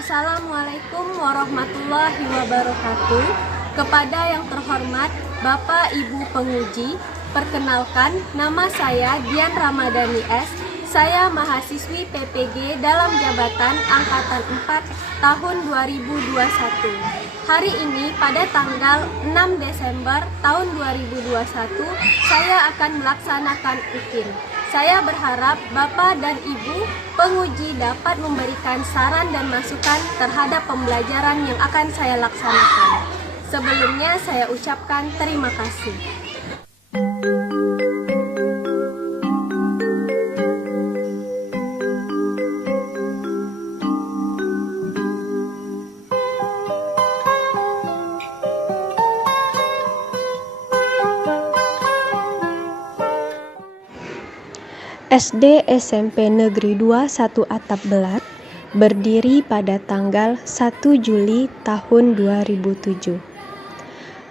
Assalamualaikum warahmatullahi wabarakatuh. Kepada yang terhormat Bapak Ibu penguji, perkenalkan nama saya Dian Ramadhani S. Saya mahasiswi PPG dalam jabatan Angkatan 4 tahun 2021. Hari ini pada tanggal 6 Desember tahun 2021 saya akan melaksanakan UKIN. Saya berharap Bapak dan Ibu penguji dapat memberikan saran dan masukan terhadap pembelajaran yang akan saya laksanakan. Sebelumnya saya ucapkan terima kasih. SD SMP Negeri 2 1 Atap Belat berdiri pada tanggal 1 Juli tahun 2007.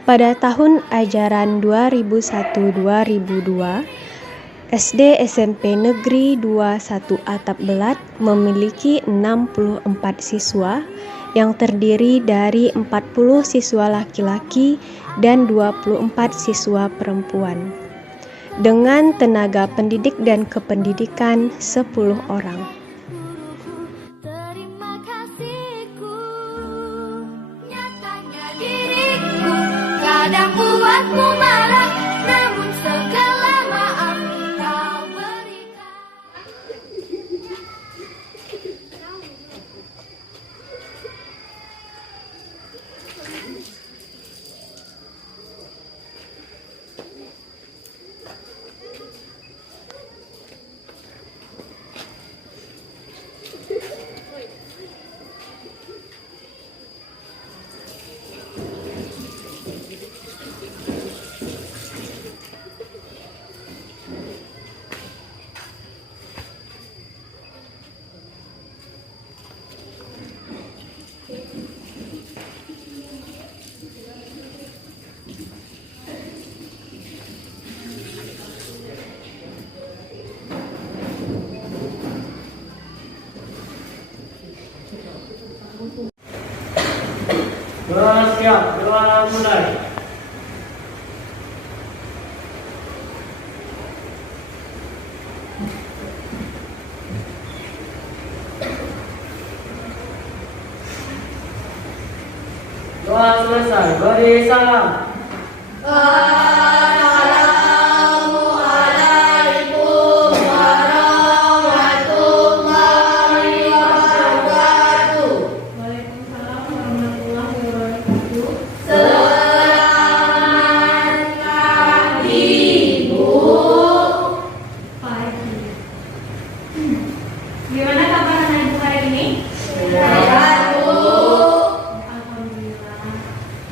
Pada tahun ajaran 2001-2002, SD SMP Negeri 2 1 Atap Belat memiliki 64 siswa yang terdiri dari 40 siswa laki-laki dan 24 siswa perempuan, dengan tenaga pendidik dan kependidikan 10 orang. Terima kasihku, nyatanya diriku kadang buatmu marah, namun segala maaf kau berikan. Bersiap, berwarna mulai. Doa selesai, beri salam. Assalamualaikum warahmatullahi wabarakatuh. Waalaikumsalam warahmatullahi wabarakatuh. Selamat pagi, Bu. Pagi. Gimana kabar anak ibu hari ini? Sehat, Bu. Alhamdulillah.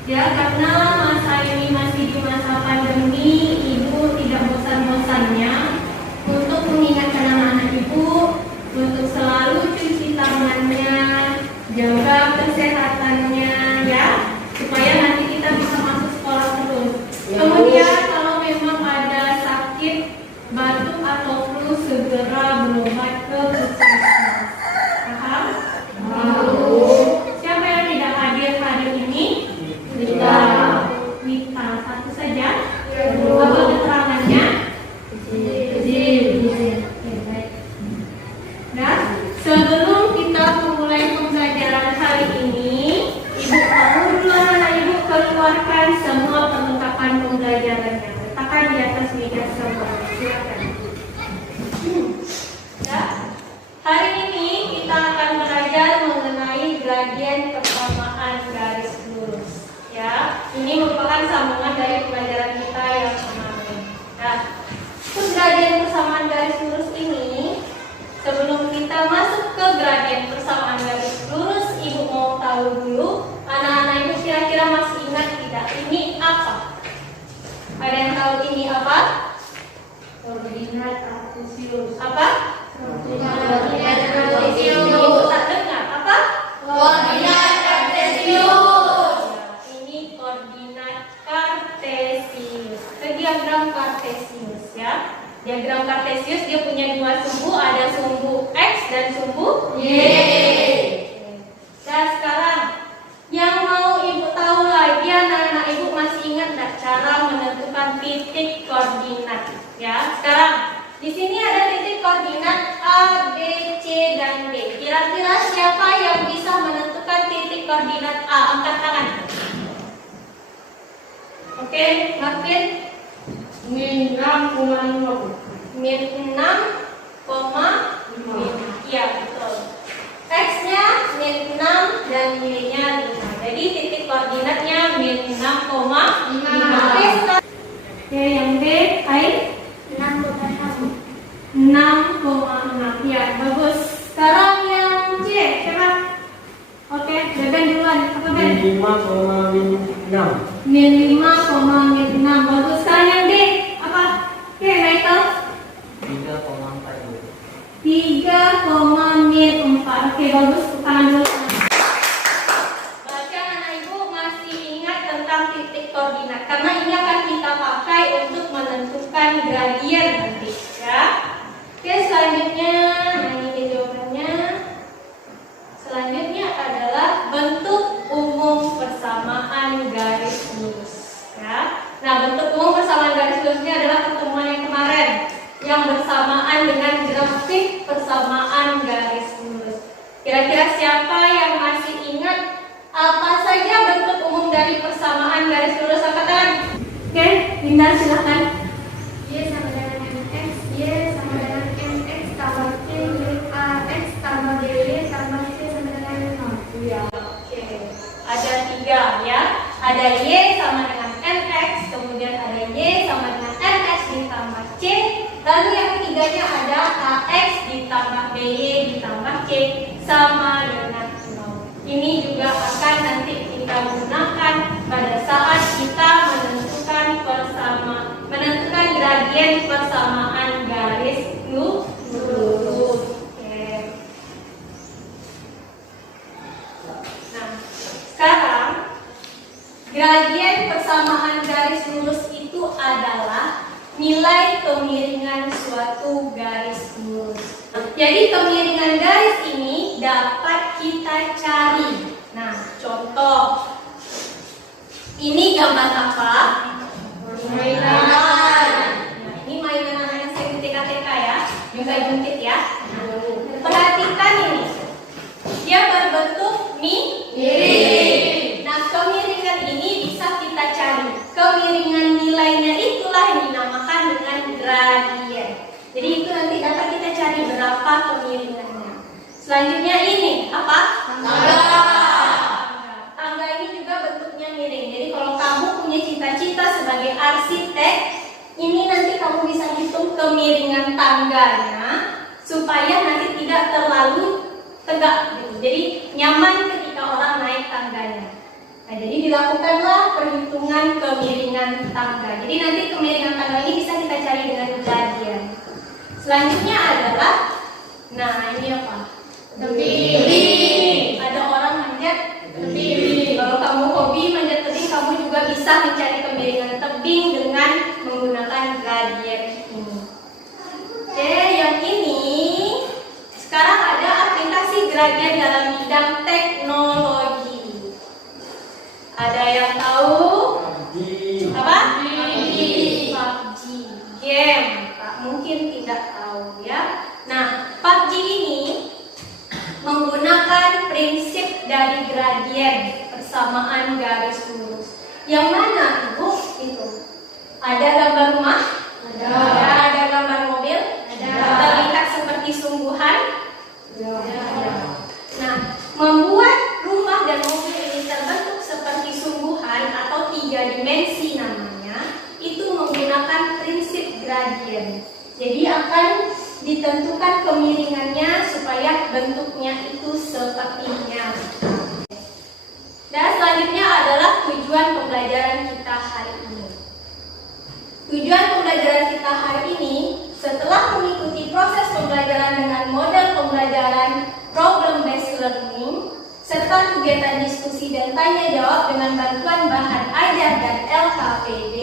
Ya, karena masa ini masih di masa pandemi, ibu tidak bosan-bosannya untuk mengingatkan anak-anak ibu untuk selalu cuci tangannya, jaga kesehatannya ya, supaya nanti kita bisa masuk sekolah terus. Kemudian kalau memang ada sakit, batuk atau flu, segera berobat ke puskesmas. Paham? Siapa yang tidak hadir hari ini? Wita, satu saja. Apa keterangannya? Oke, baik. Nah, sebelum kita memulai pembelajaran hari ini, Ibu mau dulu anak ibu keluarkan semua perlengkapan pembelajarannya. Letakkan di atas meja semua. Silakan. Ya. Hari ini kita akan belajar mengenai gradien persamaan garis lurus. Ya, ini merupakan sambungan dari pelajaran kita yang kemarin. Nah, untuk gradien persamaan garis lurus ini, sebelum kita masuk ke gradien persamaan garis lurus, ibu mau tahu dulu, anak-anak ibu kira-kira masih ingat tidak? Ini apa? Ada yang tahu ini apa? Koordinat kartesius. Apa? Koordinat kartesius. Ibu tak dengar apa? Koordinat kartesius. Ini koordinat kartesius. Ke diagram kartesius ya. Diagram kartesius di koordinat A? Angkat tangan. Oke, Marvin. Min 6,5. Min 6,5. Iya, betul. X-nya min 6 dan Y-nya 5. Jadi titik koordinatnya min 6,5. Oke, yang B, Ai? 6,6. 6,6. Ya, bagus. Sekarang yang C, siapa? Oke, Beben duluan. Apa Ben? Min 5,6. Min 5,6. Bagus. Sekarang yang D, apa? Oke, Michael? 3,4. Oke, bagus. Tangan dulu. Baca anak ibu masih ingat tentang titik koordinat karena ini akan kita pakai untuk menentukan gradien nanti, ya. Oke, selanjutnya, nah ini jawabannya. Selanjutnya adalah bentuk umum persamaan garis lurus, ya. Nah, bentuk umum persamaan garis lurus ini adalah pertemuan yang kemarin yang bersamaan dengan grafik persamaan garis lurus. Kira-kira siapa yang masih ingat apa saja bentuk umum dari persamaan garis lurus? Angkat tangan. Oke, Linda silakan. Y sama dengan MX, Y sama dengan MX tambah C, AX tambah BY tambah C sama dengan 0. Ya, oke. Ada 3 ya. Ada Y sama dengan MX, kemudian ada Y sama dengan MX ditambah C. Lalu yang ketiganya ada AX ditambah BY ditambah C sama dengan 0. Ini juga akan nanti kita gunakan pada saat kita menentukan gradien persamaan garis lurus. Oke. Nah, sekarang gradien persamaan garis lurus itu adalah nilai kemiringan suatu garis lurus. Jadi kemiringan garis ini dapat kita cari. Nah, contoh. Ini gambar apa? Mainan. Nah, ini mainan anak saya TK ya. Juntit ya. Nah, perhatikan ini. Dia berbentuk miring. Nah, kemiringan ini bisa kita cari. Kemiringan nilainya itulah yang dinamakan dengan gradien. Jadi itu nanti dapat kita cari berapa kemiringannya. Selanjutnya ini apa? Tangga. Tangga ini juga bentuknya miring. Jadi kalau kamu punya cita-cita sebagai arsitek, ini nanti kamu bisa hitung kemiringan tangganya supaya nanti tidak terlalu tegak gitu. Jadi nyaman ketika orang naik tangganya. Nah, jadi dilakukanlah perhitungan kemiringan tangga. Jadi nanti kemiringan tangga ini bisa kita cari dengan gradien. Selanjutnya adalah, nah ini apa? Tebing. Ada orang manjat tebing. Kalau kamu hobi manjat tebing, kamu juga bisa mencari kemiringan tebing dengan menggunakan gradien ini. Oke, yang ini sekarang ada aplikasi gradien dalam bidang teknologi. Ada yang tahu? Apa? PUBG. Game. Mungkin tidak tahu ya. Nah, PUBG ini menggunakan prinsip dari gradien persamaan garis lurus. Yang mana Ibu? Itu. Ada gambar rumah? Ada. Ada gambar mobil? Ada. Terlihat seperti sungguhan? Ada. Nah, membuat rumah dan mobil ini terbentuk seperti sungguhan atau 3 dimensi namanya, itu menggunakan prinsip gradien. Jadi akan ditentukan kemiringannya supaya bentuknya itu sepertinya. Dan selanjutnya adalah tujuan pembelajaran kita hari ini. Tujuan pembelajaran kita hari ini, setelah mengikuti proses pembelajaran dengan model pembelajaran problem based learning, serta kegiatan diskusi dan tanya jawab dengan bantuan bahan ajar dan LKPD,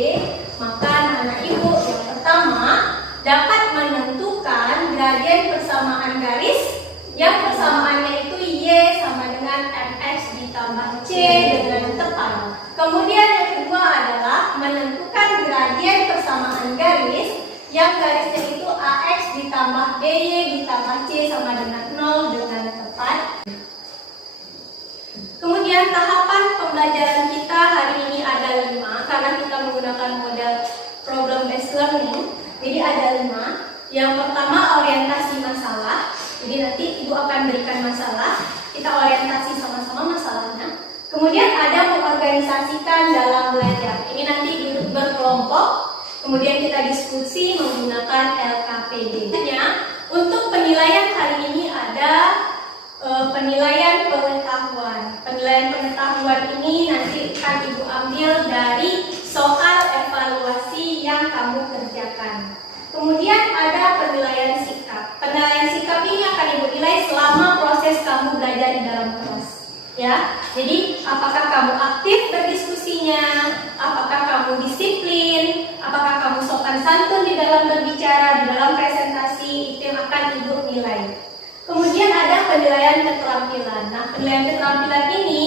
maka anak-anak ibu yang pertama dapat menentukan gradien persamaan garis yang persamaannya itu Y sama dengan MX ditambah C dengan tepat. Kemudian yang kedua adalah menentukan gradien persamaan garis yang garisnya itu AX ditambah BY ditambah C sama dengan 0 dengan tepat. Kemudian Kemudian tahapan pembelajaran kita hari ini ada 5 karena kita menggunakan model problem based learning. Jadi ada 5. Yang pertama orientasi masalah. Jadi nanti Ibu akan berikan masalah, kita orientasi sama-sama masalahnya. Kemudian ada mengorganisasikan dalam belajar. Ini nanti duduk berkelompok, kemudian kita diskusi menggunakan LKPD. Untuk penilaian hari ini ada penilaian pengetahuan. Penilaian pengetahuan ini nanti akan Ibu ambil dari soal evaluasi yang kamu kerjakan. Kemudian ada penilaian sikap. Penilaian sikap ini akan Ibu nilai selama proses kamu belajar di dalam kelas. Ya, jadi apakah kamu aktif berdiskusinya, apakah kamu disiplin, apakah kamu sopan santun di dalam berbicara, di dalam presentasi, itu yang akan Ibu nilai. Kemudian ada penilaian keterampilan. Nah, penilaian keterampilan ini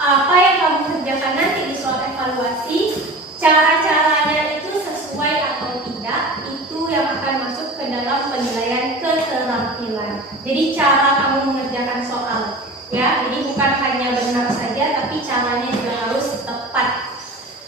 apa yang kamu kerjakan nanti di soal evaluasi, cara-caranya itu sesuai atau tidak, itu yang akan masuk ke dalam penilaian keterampilan. Jadi cara kamu mengerjakan soal, ya. Jadi bukan hanya benar saja, tapi caranya juga harus tepat.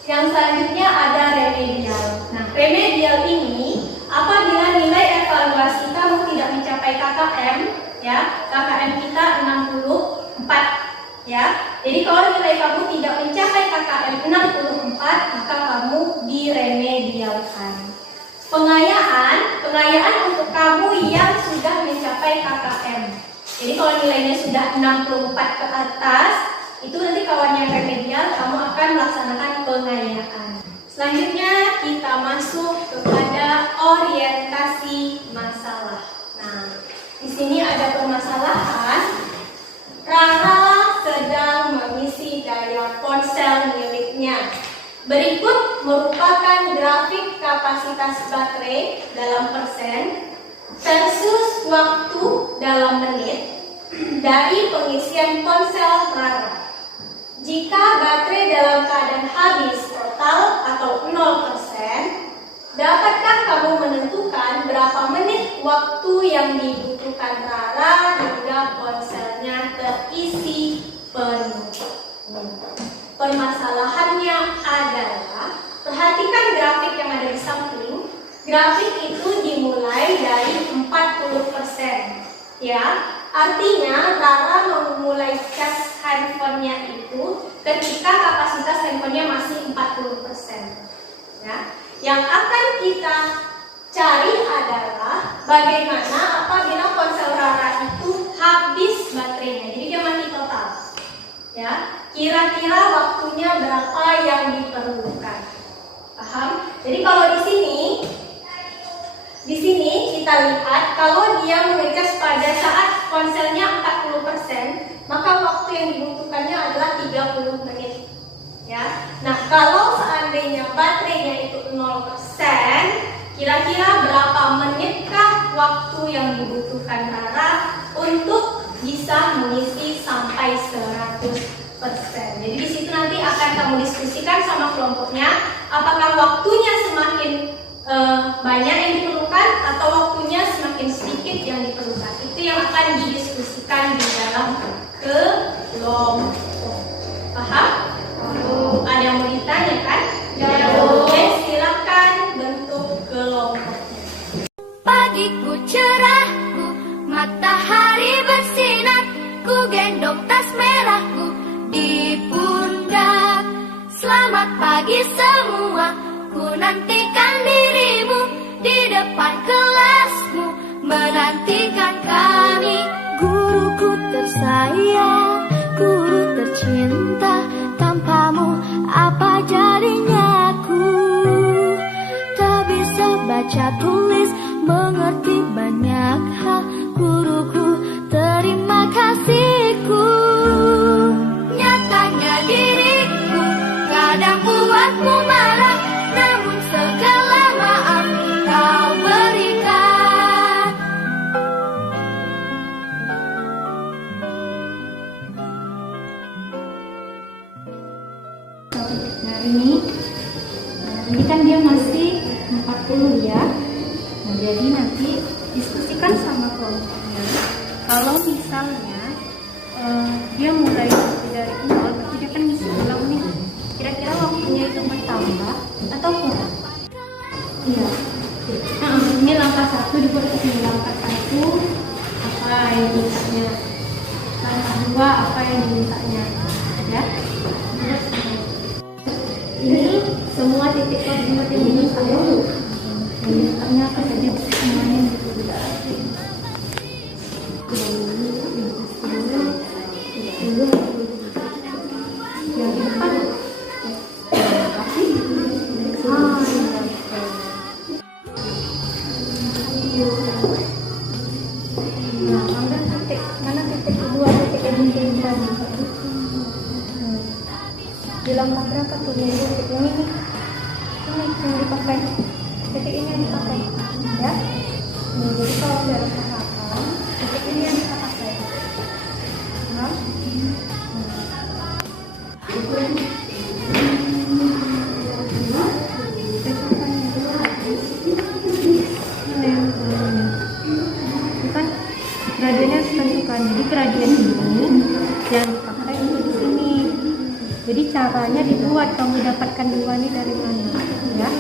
Yang selanjutnya ada remedial. Nah, remedial ini apabila nilai evaluasi kamu tidak mencapai KKM, ya, KKM kita 64, ya. Jadi kalau nilai kamu tidak mencapai KKM 64, maka kamu diremedialkan. Pengayaan untuk kamu yang sudah mencapai KKM. Jadi kalau nilainya sudah 64 ke atas, itu nanti kawan yang remedial, kamu akan melaksanakan pengayaan. Selanjutnya kita masuk kepada orientasi masalah. Nah, di sini ada permasalahan. Rara sedang mengisi daya ponsel miliknya. Berikut merupakan grafik kapasitas baterai dalam persen versus waktu dalam menit dari pengisian ponsel Rara. Jika baterai dalam keadaan habis total atau 0%, dapatkah kamu menentukan berapa menit waktu yang dibutuhkan Rara hingga ponselnya terisi penuh? Permasalahannya adalah, perhatikan grafik yang ada di samping. Grafik itu dimulai dari 40%, ya. Artinya Rara memulai cas handphonenya itu ketika kapasitas handphonenya masih 40%, ya. Yang akan kita cari adalah bagaimana apabila ponsel Rara itu habis baterainya, jadi dia mati total, ya. Kira-kira waktunya berapa yang diperlukan? Paham? Jadi kalau di sini kita lihat kalau dia mengecas pada saat ponselnya 40%, maka waktu yang dibutuhkannya adalah 30 menit. Ya. Nah, kalau seandainya baterainya itu 0%, kira-kira berapa menitkah waktu yang dibutuhkan Rara untuk bisa mengisi sampai 100%. Jadi di situ nanti akan kamu diskusikan sama kelompoknya, apakah waktunya semakin banyak yang diperlukan atau waktunya semakin sedikit yang diperlukan. Itu yang akan didiskusikan di dalam kelompok. Paham? Ada yang mau ditanyakan? Oke, silakan bentuk kelompoknya. Pagiku cerahku, matahari bersinar, ku gendong tas merahku di pundak. Selamat pagi semua, ku nantikan dirimu di depan kelasmu, menantikan kami. Guruku tersayang, guru tercinta, tanpamu apa jadinya aku? Tak bisa baca tulis, mengerti banyak hal, guruku terima kasihku. Nyatanya diriku kadang buatmu marah, namun segala maaf kau berikan. Nah ini kan dia masih 40 ya. Nah, jadi nanti diskusikan sama kelompoknya. Kalau misalnya dia mulai dari 0 dapat tambah atau kurang? Iya. Ini langkah 1 dibuat begini. Langkah 1 apa yang dimintanya? Langkah 2 apa yang dimintanya? Ya. Ini semua titik koordinat yang diminta dulu. Mintanya apa saja semuanya yang di depan. Mana titik kedua, titik yang diinginkan? Di langkah berapa tuh? Titik ini nih. Ini yang dipakai. Titik ini yang dipakai. Ya. Jadi kalau dalam tahapan, titik ini yang kita pakai. Nah. Gradiennya harus tentukan. Jadi gradien ini yang dipakai untuk di sini. Jadi caranya dibuat, kamu dapatkan dua ini dari mana? Ya.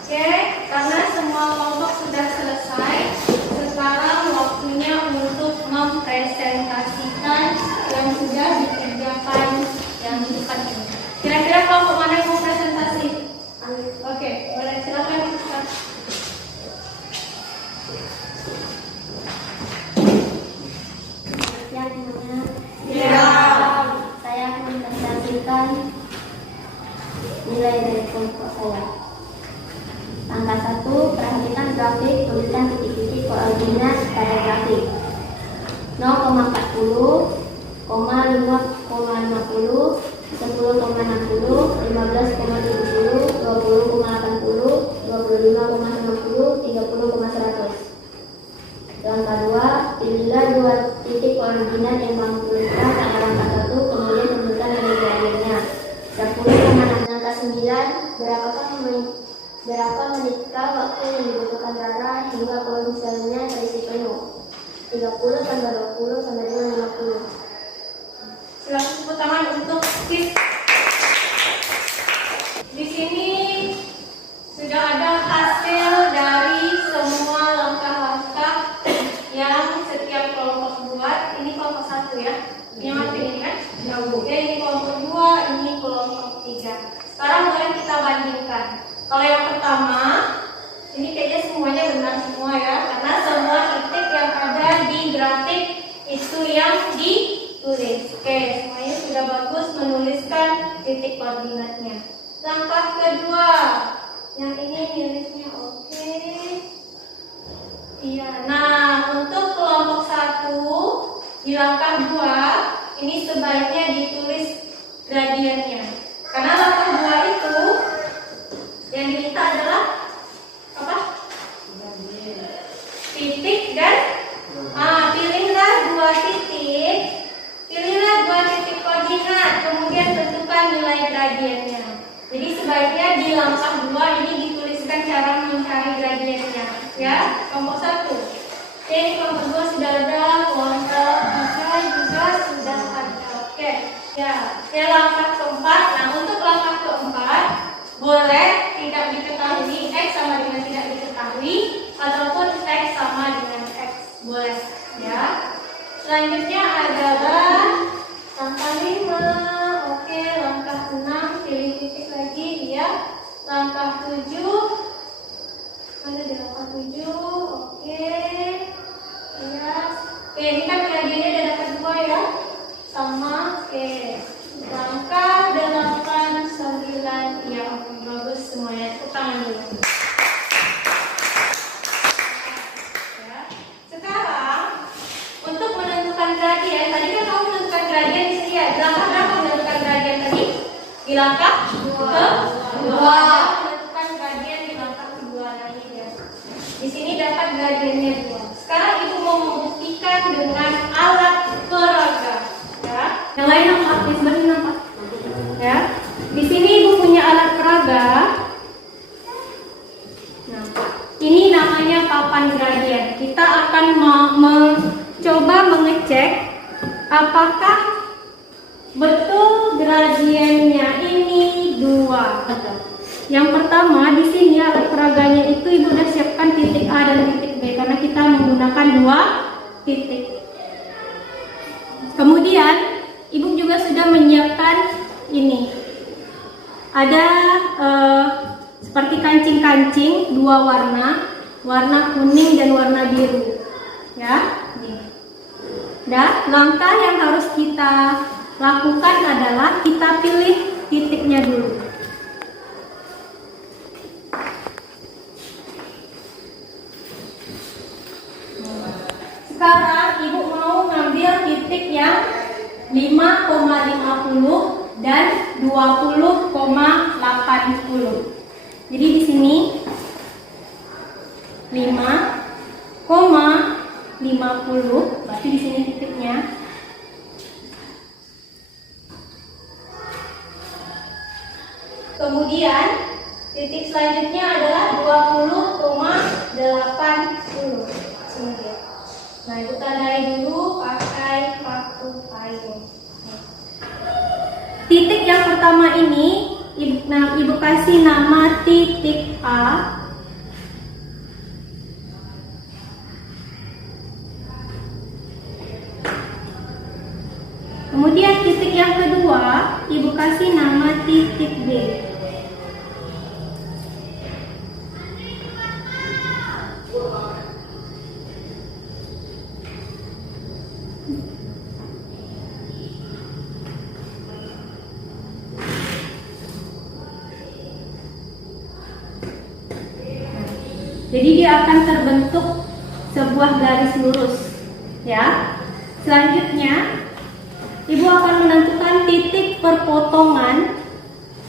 Oke, karena semua kelompok sudah selesai, sekarang waktunya untuk mempresentasikan yang sudah dikerjakan yang di depan ini. Kira-kira kelompok mana yang mau presentasi? Oke, boleh silakan. Yang semuanya. Ya. Saya akan mempresentasikan nilai dari kelompok saya. Langkah 1, perhatikan grafik, tuliskan titik-titik koordinat pada grafik. 0,40, 5,50, 10,60, 15,70, 20,80, 25,90, 30,100. Langkah 2, pilihlah dua titik koordinat yang kamu tuliskan pada langkah 1, kemudian tentukan nilai gradiennya. 10,6. Langkah 9, berapa menitkah waktu yang dibutuhkan Rara hingga ponselnya terisi penuh? 30 tambah 20 sama dengan 50. Silakan tepuk tangan untuk Sis. Di sini sudah ada hasil dari semua langkah-langkah yang setiap kelompok buat. Ini kelompok 1 ya. Ini masih ini kan? Oke, ini kelompok 2, ini kelompok 3. Sekarang boleh kita bandingkan. Kalau yang pertama, ini kayaknya semuanya benar semua ya, karena semua titik yang ada di grafik itu yang ditulis. Oke, semuanya sudah bagus menuliskan titik koordinatnya. Langkah kedua, yang ini mirisnya oke. Iya, nah untuk kelompok 1 di langkah 2 ini sebaiknya ditulis gradiennya. Karena langkah 2 itu yang diminta adalah apa? Titik dan pilihlah dua titik koordinat, kemudian tentukan nilai gradiennya. Jadi sebaiknya di langkah 2 ini dituliskan cara mencari gradiennya, ya. Kelompok 1. Oke, ini kelompok 2 sudah ada, kelompok 3 juga sudah ada. Oke, ya. Oke, langkah keempat. Nah, untuk langkah keempat boleh tidak diketahui X sama dengan tidak diketahui ataupun X sama dengan X, boleh ya. Selanjutnya adalah langkah 5. Oke, langkah 6 pilih titik lagi ya. Langkah 7 ada di langkah 7. Oke ya. Oke, ini kan gradiennya udah dapat 2 ya, sama. Oke, langkah 8, 9 ya. Oke, bagus semuanya. Tepuk tangan dulu. Ya. Sekarang untuk menentukan gradien, tadi kan kamu menentukan gradien di sini ya. Di langkah berapa menentukan gradien tadi? Di langkah kedua. Menentukan gradien di langkah kedua lagi ya. Di sini dapat gradiennya 2. Sekarang ibu mau membuktikan dengan alat peraga. Ya. Yang lain nampak, di sebelah nampak. Ya. Di sini ibu punya alat peraga akan mencoba mengecek apakah betul gradiennya ini 2. Yang pertama di sini alat peraganya itu Ibu udah siapkan titik A dan titik B karena kita menggunakan 2 titik. Kemudian Ibu juga sudah menyiapkan ini. Ada seperti kancing-kancing 2 warna kuning dan warna biru. Ya, nih. Dan langkah yang harus kita lakukan adalah kita pilih titiknya dulu. Sekarang Ibu mau ngambil titik yang 5,50 dan 20,80. Jadi di sini 5,50, berarti di sini titiknya. Kemudian titik selanjutnya adalah 20,80. Sini dia. Nah, Ibu tandai dulu pakai paku payung. Titik yang pertama ini Ibu kasih nama titik A. Kemudian titik yang kedua Ibu kasih nama titik B. Jadi dia akan terbentuk sebuah garis lurus, ya. Selanjutnya, Ibu akan menentukan titik perpotongan.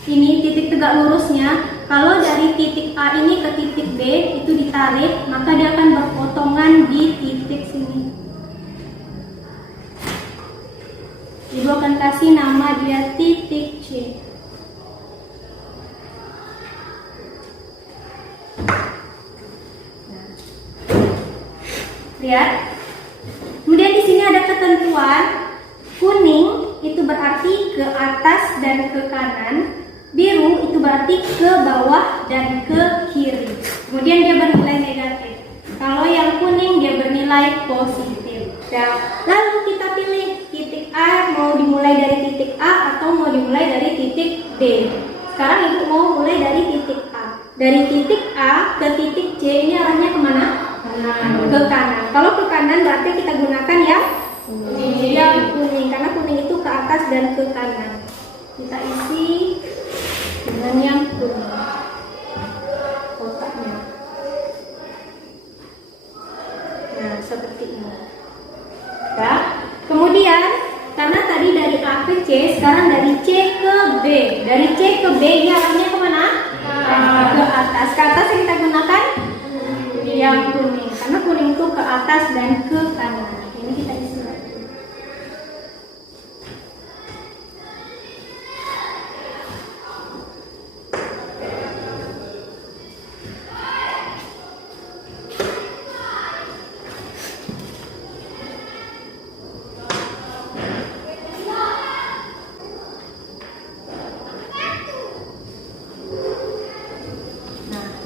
Ini titik tegak lurusnya. Kalau dari titik A ini ke titik B itu ditarik, maka dia akan berpotongan di titik sini. Ibu akan kasih nama dia titik C. Lihat. Kemudian di sini ada ketentuan. Kuning itu berarti ke atas dan ke kanan. Biru itu berarti ke bawah dan ke kiri. Kemudian dia bernilai negatif. Kalau yang kuning dia bernilai positif. Nah, lalu kita pilih titik A mau dimulai dari titik A atau mau dimulai dari titik D. Sekarang Ibu mau mulai dari titik A. Dari titik A ke titik C ini arahnya kemana? Ke kanan. Kalau ke kanan berarti kita gunakan yang kuning karena kuning itu ke atas dan ke kanan. Kita isi dengan yang kuning kotaknya. Nah, seperti ini. Ya. Kemudian karena tadi dari A ke C, sekarang dari C ke B. Dari C ke B ini arahnya kemana? Ke atas. Ke atas yang kita gunakan yang kuning karena kuning itu ke atas dan ke kanan. Ini kita isi lagi.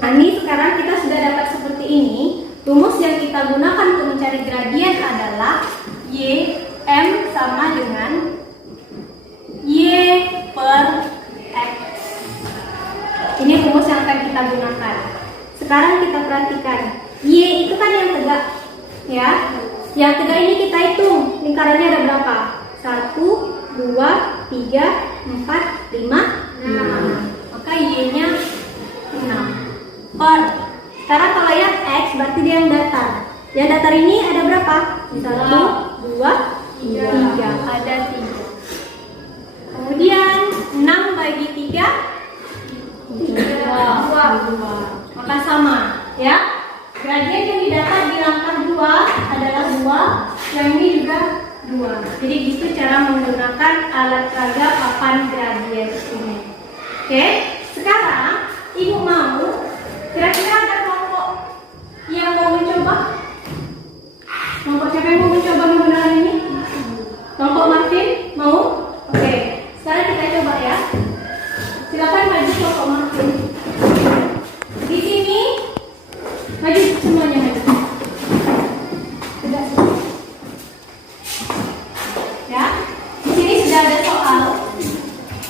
Nah, ini sekarang kita sudah dapat seperti ini. Rumus yang kita gunakan untuk mencari gradien adalah Y M sama dengan Y per X. Ini rumus yang akan kita gunakan. Sekarang kita perhatikan. Y itu kan yang tegak, ya. Yang tegak ini kita hitung. Lingkarannya ada berapa? 1, 2, 3, 4, 5, 6. Maka Y-nya 6. Per. Sekarang kalau yang X berarti dia yang datar. Yang datar ini ada berapa? 1, 2, 3. Ada 3. Kemudian 6 bagi 3 2. Maka sama, ya. Gradien yang didapat di langkah 2 adalah 2. Yang ini juga 2. Jadi gitu cara menggunakan alat peraga papan gradien ini. Oke. Sekarang Ibu mau kira-kira ada kelompok yang mau mencoba? Maju semuanya maju. Tegak. Ya, di sini sudah ada soal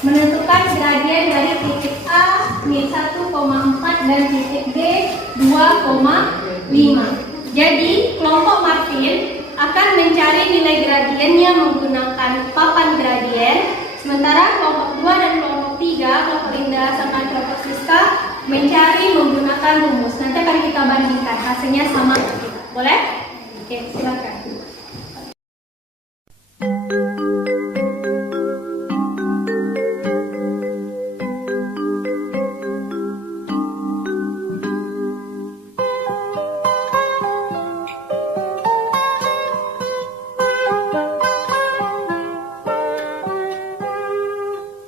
menentukan gradien dari titik A min 1,4 dan titik D 2,5. Jadi kelompok Marvin akan mencari nilai gradiennya menggunakan papan gradien, sementara kelompok 2 dan kelompok 3, kelompok Linda sama kelompok Siska mencari menggunakan rumus. Nanti akan kita bandingkan hasilnya sama. Boleh? Oke, silakan.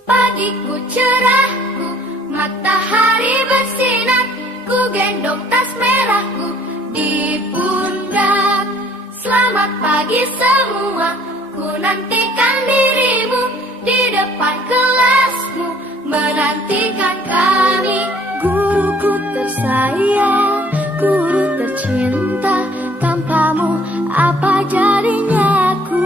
Pagiku cerahku, matahari bersinar, ku gendong tas merahku di pundak. Selamat pagi semua, ku nantikan dirimu di depan kelasmu, menantikan kami. Guruku tersayang, guru tercinta, tanpamu apa jadinya aku?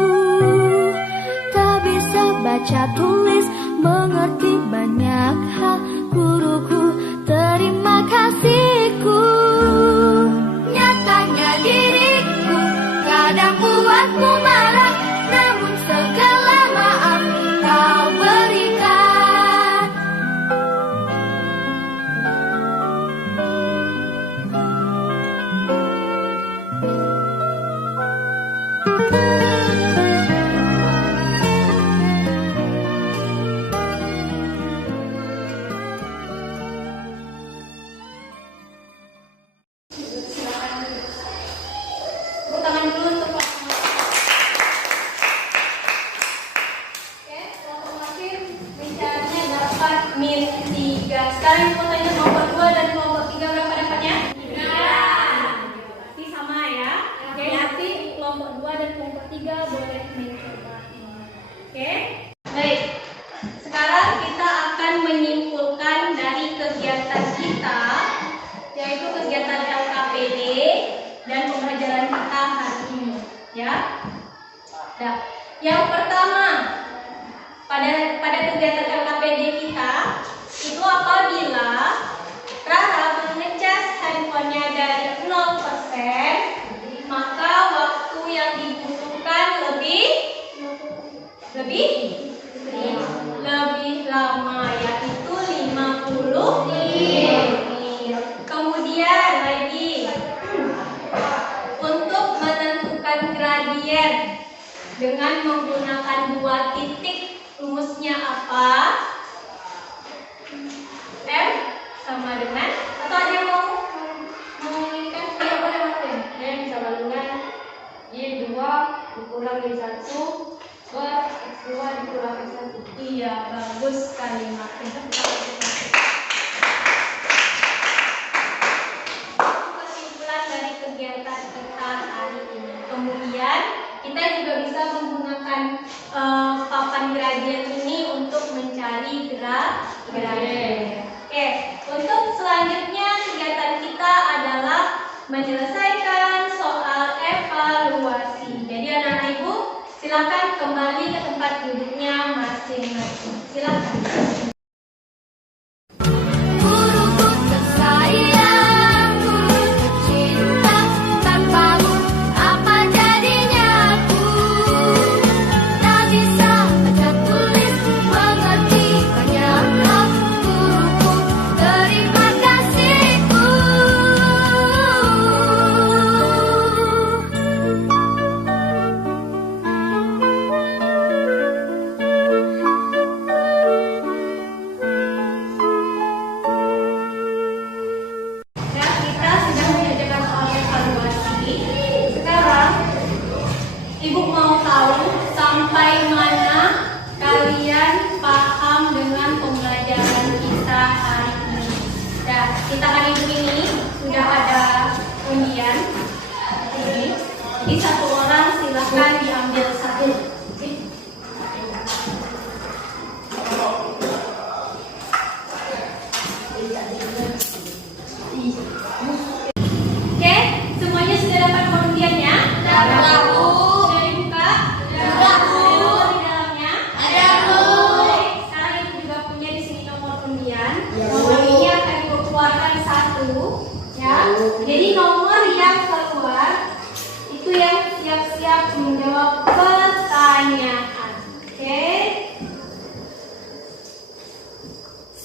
Tak bisa baca tulis, mengerti banyak hal, guruku terima kasihku. Nyatanya diriku kadang buatmu marah, namun segala maaf kau berikan. Tepuk tangan dulu untuk kelompok Marvin. Oke, kelompok Marvin mencarinya dapat min 3. Sekarang kita tanya kelompok 2 dan kelompok 3 berapa dapatnya? 3. Berarti sama ya. Oke, nanti kelompok 2 dan kelompok 3 boleh mencoba. Oke. Baik. Sekarang kita akan menyimpulkan dari kegiatan kita, yaitu kegiatan LKPD dan pembelajaran kita hari ini, ya. Nah, yang pertama pada kegiatan LKPD kita itu apabila Rara mengecas handphonenya dari 0%, maka waktu yang dibutuhkan lebih lama, yaitu 50 menit. Kemudian lagi untuk menentukan gradien dengan menggunakan 2 titik, rumusnya apa? M sama dengan, atau ada yang mau menginginkan? Ya, boleh Martin. M sama dengan Y2 dikurang Y1 per X2 dikurang X1. Iya, bagus sekali Martin. Kesimpulan dari kegiatan kita hari ini. Kemudian kita juga bisa menggunakan papan gradien ini untuk mencari gradien. Oke, untuk selanjutnya kegiatan kita adalah menyelesaikan soal evaluasi. Jadi anak-anak ibu silakan kembali ke tempat duduknya masing-masing. Silakan. Guruku tersayang, guru tercinta, tanpamu apa jadinya aku? Tak bisa baca tulis, mengerti banyak hal, guruku terima kasihku. Ya, kita sudah mengerjakan soal evaluasi. Sekarang ibu mau tahu sampai mana kalian paham dengan pembelajaran kita hari ini. Ya, di tangan ibu ini sudah ada undian. Ini. Jadi satu orang silakan diambil satu. Jadi nomor yang keluar itu yang siap-siap menjawab pertanyaan. Oke.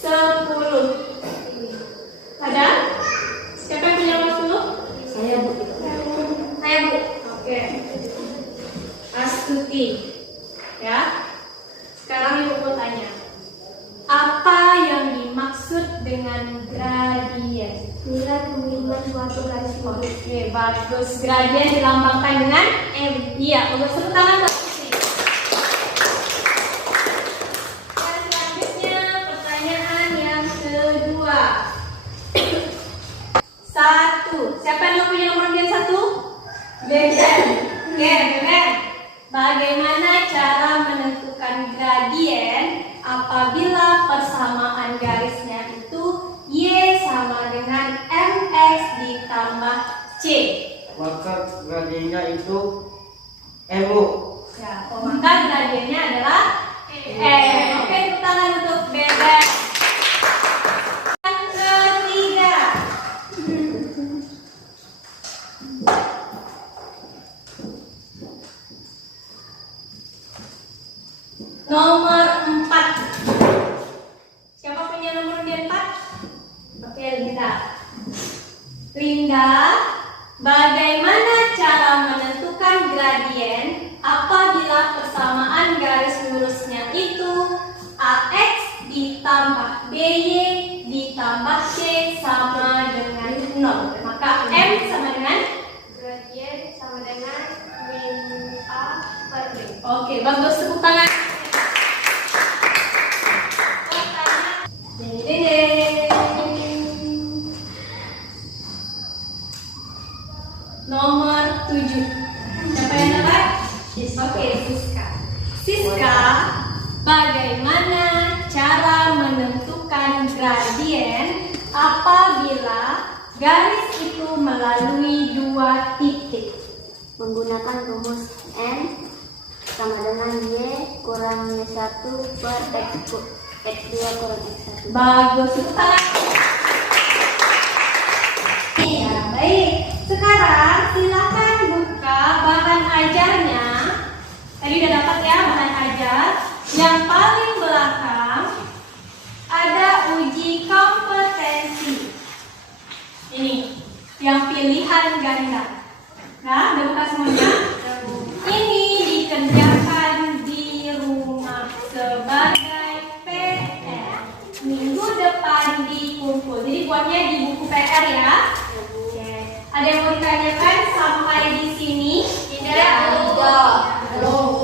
10. Ada? Siapa yang punya nomor 10? Saya Bu. Saya Bu. Oke. Astuti. Ya. Sekarang Ibu mau tanya. Apa yang dimaksud dengan gradien? Nilai pengiriman suatu garis lurus. Oke, bagus. Gradien dilambangkan dengan M. Iya, untuk tepuk tangan Mbak Susi. Dan selanjutnya pertanyaan yang kedua. 1. Siapa yang punya nomor gradien 1? Beben. Oke, Beben. Bagaimana cara menentukan gradien apabila persamaan garisnya itu Y sama dengan MX ditambah C? Maka gradiennya itu MU. Ya, maka gradiennya adalah M. Oke, tepuk tangan untuk Beben. Yang ketiga. Nomor 4. Siapa punya nomor di 4? Oke, Linda. Linda, bagaimana cara menentukan gradien apabila persamaan garis lurusnya itu AX ditambah BY ditambah C sama dengan 0? Maka M sama dengan Gradien sama dengan min A per B. Oke, bagus, tepuk tangan. Nomor 7. Siapa yang dapat? Oke, Siska. Siska, bagaimana cara menentukan gradien apabila garis itu melalui 2 titik? Menggunakan rumus N sama dengan Y kurang Y1 per X2 kurang X1. Bagus, tepuk tangan. Ya, baik. Sekarang silakan buka bahan ajarnya. Tadi udah dapat ya bahan ajar. Yang paling belakang ada uji kompetensi. Ini yang pilihan ganda. Nah, udah buka semuanya? Ini dikerjakan di rumah sebagai PR. Minggu depan dikumpul. Jadi buatnya di buku PR ya. Oke. Ada yang mau ditanyakan sampai di sini? Tidak.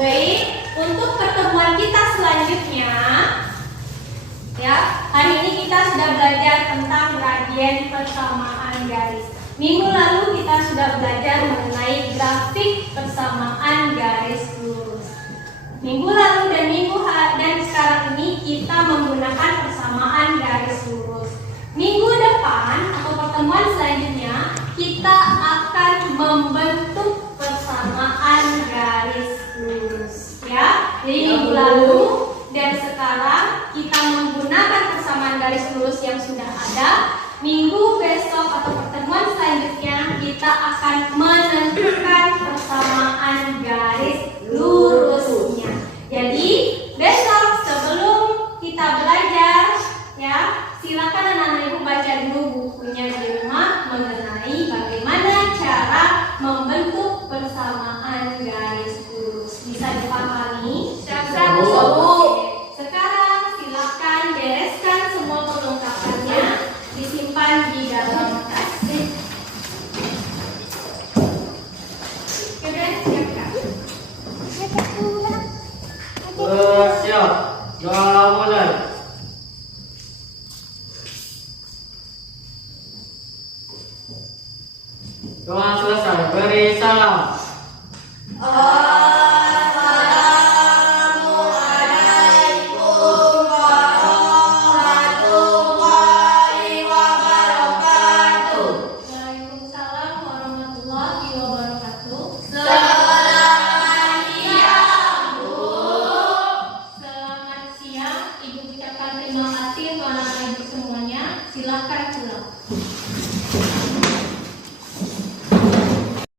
Baik. Untuk pertemuan kita selanjutnya, ya, hari ini kita sudah belajar tentang gradien persamaan garis. Minggu lalu kita sudah belajar mengenai grafik persamaan garis lurus. Minggu lalu dan sekarang ini kita menggunakan persamaan garis lurus. Minggu depan atau pertemuan selanjutnya kita akan membentuk persamaan garis lurus, ya. Jadi minggu lalu dan sekarang kita menggunakan persamaan garis lurus yang sudah ada. Minggu besok atau pertemuan selanjutnya kita akan menentukan persamaan garis lurusnya. Jadi besok sebelum kita belajar, ya, silakan anak-anak ibu baca dulu bukunya di rumah mengenai bagaimana cara membentuk persamaan garis lurus. Bisa dipahami? Sekarang silakan bereskan semua perlengkapannya, disimpan di dalam tas. Siap. Doa mulai. Doa selesai. Beri salam.